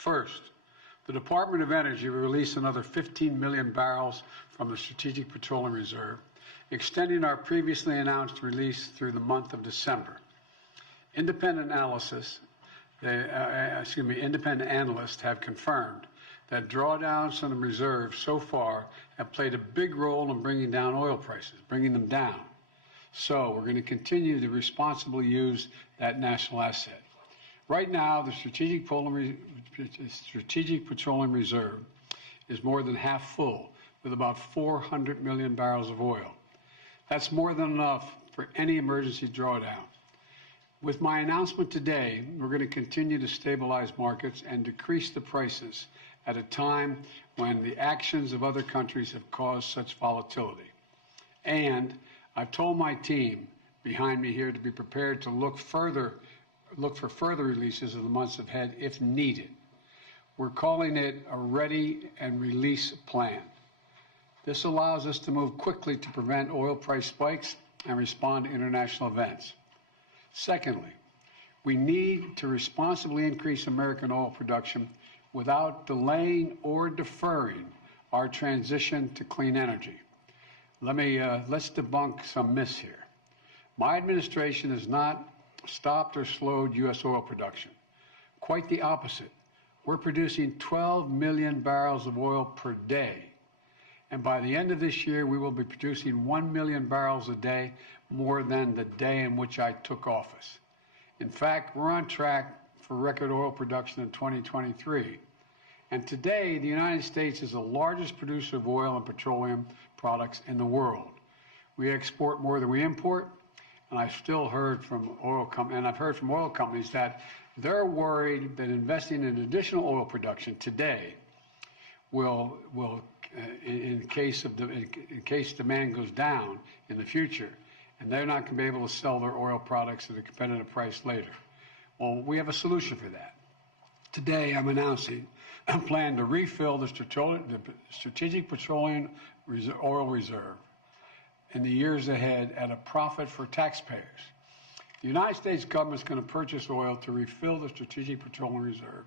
First, the Department of Energy will release another 15 million barrels from the Strategic Petroleum Reserve, extending our previously announced release through the month of December. Independent analysts have confirmed that drawdowns from the reserve so far have played a big role in bringing down oil prices, bringing them down. So we're going to continue to responsibly use that national asset. Right now, the Strategic Petroleum Reserve is more than half full, with about 400 million barrels of oil. That's more than enough for any emergency drawdown. With my announcement today, we're going to continue to stabilize markets and decrease the prices at a time when the actions of other countries have caused such volatility. And I've told my team behind me here to be prepared to look for further releases in the months ahead if needed. We're calling it a ready and release plan. This allows us to move quickly to prevent oil price spikes and respond to international events. Secondly, we need to responsibly increase American oil production without delaying or deferring our transition to clean energy. Let's debunk some myths here. My administration has not stopped or slowed U.S. oil production. Quite the opposite. We're producing 12 million barrels of oil per day. And by the end of this year, we will be producing 1 million barrels a day, more than the day in which I took office. In fact, we're on track for record oil production in 2023. And today, the United States is the largest producer of oil and petroleum products in the world. We export more than we import, and I've heard from oil companies that they're worried that investing in additional oil production today will in case demand goes down in the future, and they're not going to be able to sell their oil products at a competitive price later. Well, we have a solution for that. Today, I'm announcing a plan to refill the Strategic Petroleum Oil Reserve in the years ahead at a profit for taxpayers. The United States government is going to purchase oil to refill the Strategic Petroleum Reserve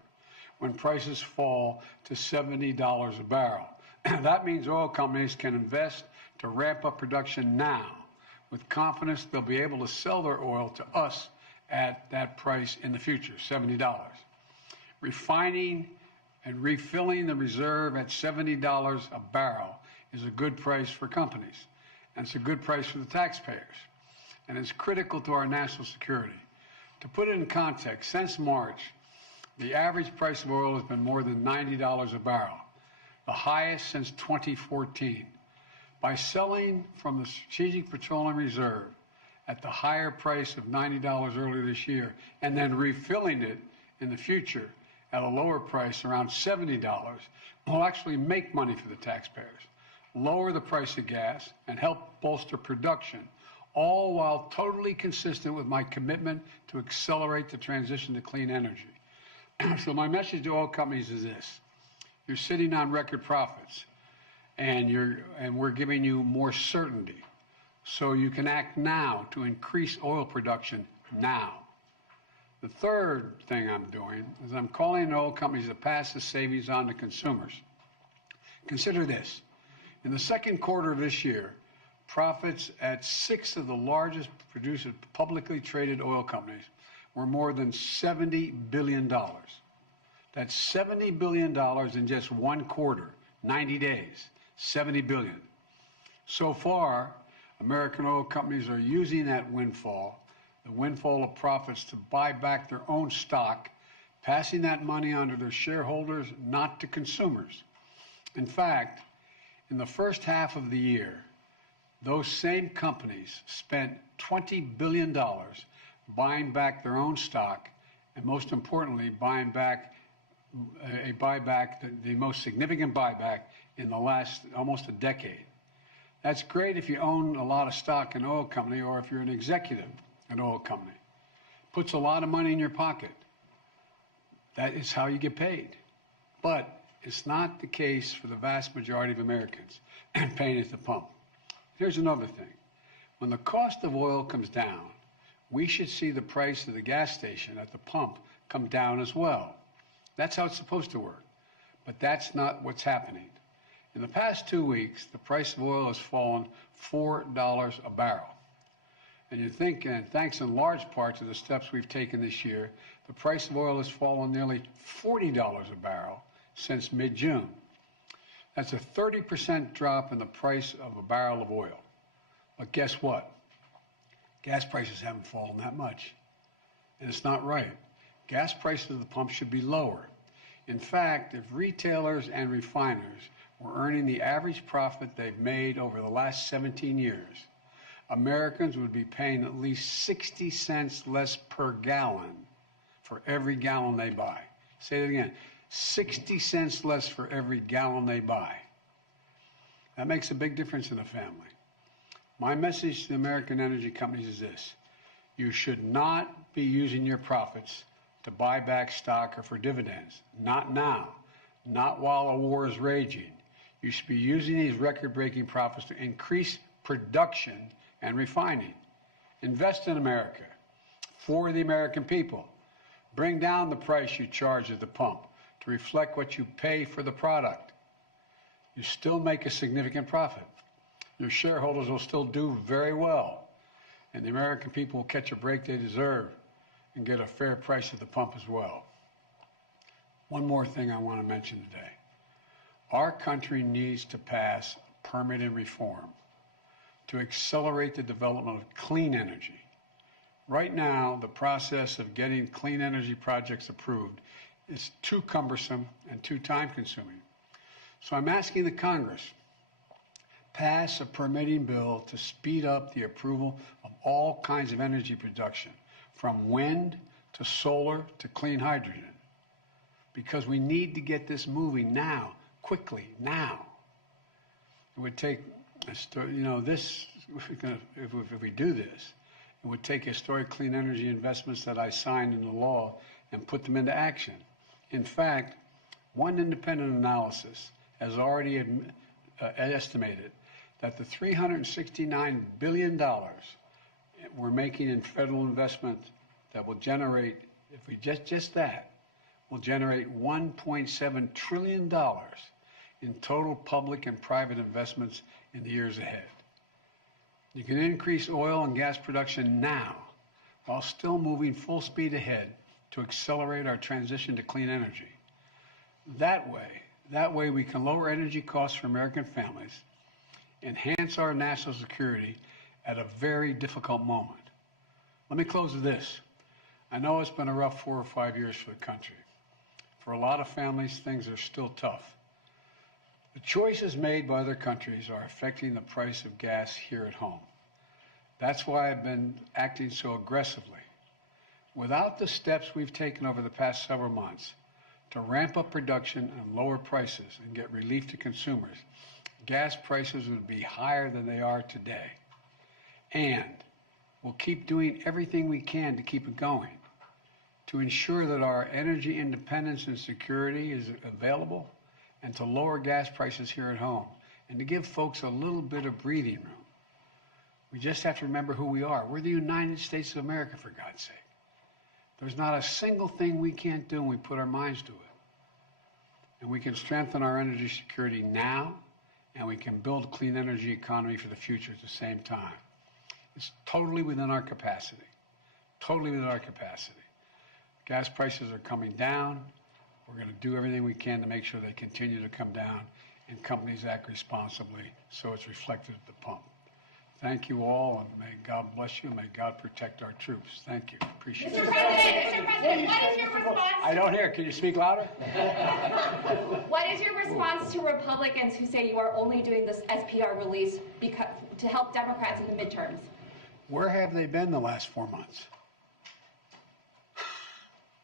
when prices fall to $70 a barrel. That means oil companies can invest to ramp up production now with confidence they'll be able to sell their oil to us at that price in the future, $70. Refining and refilling the reserve at $70 a barrel is a good price for companies, and it's a good price for the taxpayers, and it's critical to our national security. To put it in context, since March, the average price of oil has been more than $90 a barrel, the highest since 2014. By selling from the Strategic Petroleum Reserve at the higher price of $90 earlier this year and then refilling it in the future at a lower price around $70, we'll actually make money for the taxpayers, lower the price of gas, and help bolster production, all while totally consistent with my commitment to accelerate the transition to clean energy. So my message to oil companies is this: you're sitting on record profits, and we're giving you more certainty, so you can act now to increase oil production now. The third thing I'm doing is I'm calling on oil companies to pass the savings on to consumers. Consider this: in the second quarter of this year, profits at 6 of the largest producers, publicly traded oil companies, were more than $70 billion. That's $70 billion in just one quarter, 90 days, $70 billion. So far, American oil companies are using that windfall, the windfall of profits, to buy back their own stock, passing that money on to their shareholders, not to consumers. In fact, in the first half of the year, those same companies spent $20 billion buying back their own stock, and most importantly, buying back the most significant buyback in the last almost a decade. That's great if you own a lot of stock in an oil company, or if you're an executive in an oil company. Puts a lot of money in your pocket. That is how you get paid. But it's not the case for the vast majority of Americans paying at the pump. Here's another thing. When the cost of oil comes down, we should see the price of the gas station at the pump come down as well. That's how it's supposed to work. But that's not what's happening. In the past 2 weeks, the price of oil has fallen $4 a barrel. And you think, and thanks in large part to the steps we've taken this year, the price of oil has fallen nearly $40 a barrel since mid-June. That's a 30% drop in the price of a barrel of oil. But guess what? Gas prices haven't fallen that much. And it's not right. Gas prices at the pump should be lower. In fact, if retailers and refiners were earning the average profit they've made over the last 17 years, Americans would be paying at least 60 cents less per gallon for every gallon they buy. Say that again, 60 cents less for every gallon they buy. That makes a big difference in a family. My message to the American energy companies is this: you should not be using your profits to buy back stock or for dividends. Not now, not while a war is raging. You should be using these record-breaking profits to increase production and refining. Invest in America for the American people. Bring down the price you charge at the pump to reflect what you pay for the product. You still make a significant profit. Your shareholders will still do very well, and the American people will catch a break they deserve and get a fair price at the pump as well. One more thing I want to mention today. Our country needs to pass permitting reform to accelerate the development of clean energy. Right now, the process of getting clean energy projects approved is too cumbersome and too time-consuming. So I'm asking the Congress, pass a permitting bill to speed up the approval of all kinds of energy production, from wind to solar to clean hydrogen, because we need to get this moving now, quickly, now. It would take, if we do this, it would take historic clean energy investments that I signed into law and put them into action. In fact, one independent analysis has already estimated that the $369 billion we're making in federal investment that will generate, if we just that, will generate $1.7 trillion in total public and private investments in the years ahead. You can increase oil and gas production now while still moving full speed ahead to accelerate our transition to clean energy. That way we can lower energy costs for American families, enhance our national security at a very difficult moment. Let me close with this. I know it's been a rough 4 or 5 years for the country. For a lot of families, things are still tough. The choices made by other countries are affecting the price of gas here at home. That's why I've been acting so aggressively. Without the steps we've taken over the past several months to ramp up production and lower prices and get relief to consumers, gas prices would be higher than they are today. And we'll keep doing everything we can to keep it going, to ensure that our energy independence and security is available, and to lower gas prices here at home, and to give folks a little bit of breathing room. We just have to remember who we are. We're the United States of America, for God's sake. There's not a single thing we can't do when we put our minds to it. And we can strengthen our energy security now, and we can build a clean energy economy for the future at the same time. It's totally within our capacity. Totally within our capacity. Gas prices are coming down. We're going to do everything we can to make sure they continue to come down, and companies act responsibly so it's reflected at the pump. Thank you all, and may God bless you, and may God protect our troops. Thank you. Appreciate it. Mr. President, what is your response? I don't hear. Can you speak louder? What is your response to Republicans who say you are only doing this SPR release to help Democrats in the midterms? Where have they been the last 4 months?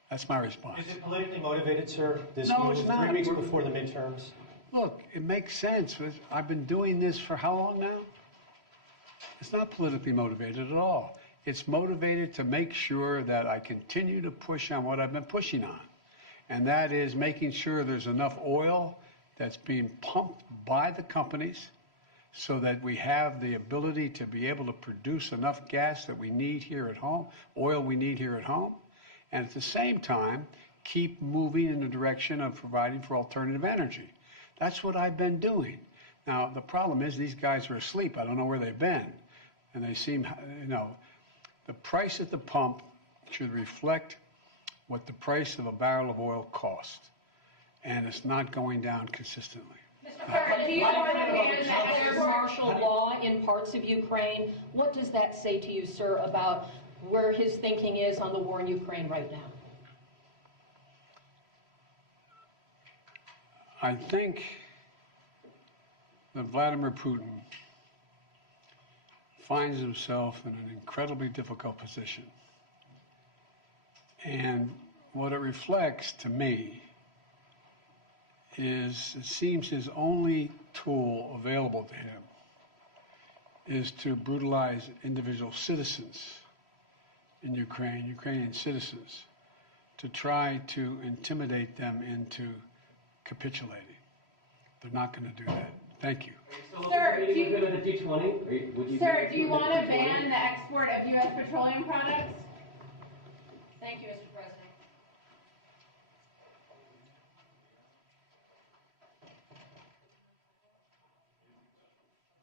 That's my response. Is it politically motivated, sir? This No, move it's not. 3 weeks before the midterms? Look, it makes sense. I've been doing this for how long now? It's not politically motivated at all. It's motivated to make sure that I continue to push on what I've been pushing on. And that is making sure there's enough oil that's being pumped by the companies so that we have the ability to be able to produce enough gas that we need here at home, oil we need here at home. And at the same time, keep moving in the direction of providing for alternative energy. That's what I've been doing. Now, the problem is these guys are asleep. I don't know where they've been. And they seem, the price at the pump should reflect what the price of a barrel of oil costs. And it's not going down consistently. Sir, do you understand that there's martial law in parts of Ukraine? What does that say to you, sir, about where his thinking is on the war in Ukraine right now? I think that Vladimir Putin finds himself in an incredibly difficult position. And what it reflects to me is it seems his only tool available to him is to brutalize individual citizens in Ukraine, Ukrainian citizens, to try to intimidate them into capitulating. They're not going to do that. Thank you. Sir, do you want to ban the export of U.S. petroleum products? Thank you, Mr. President.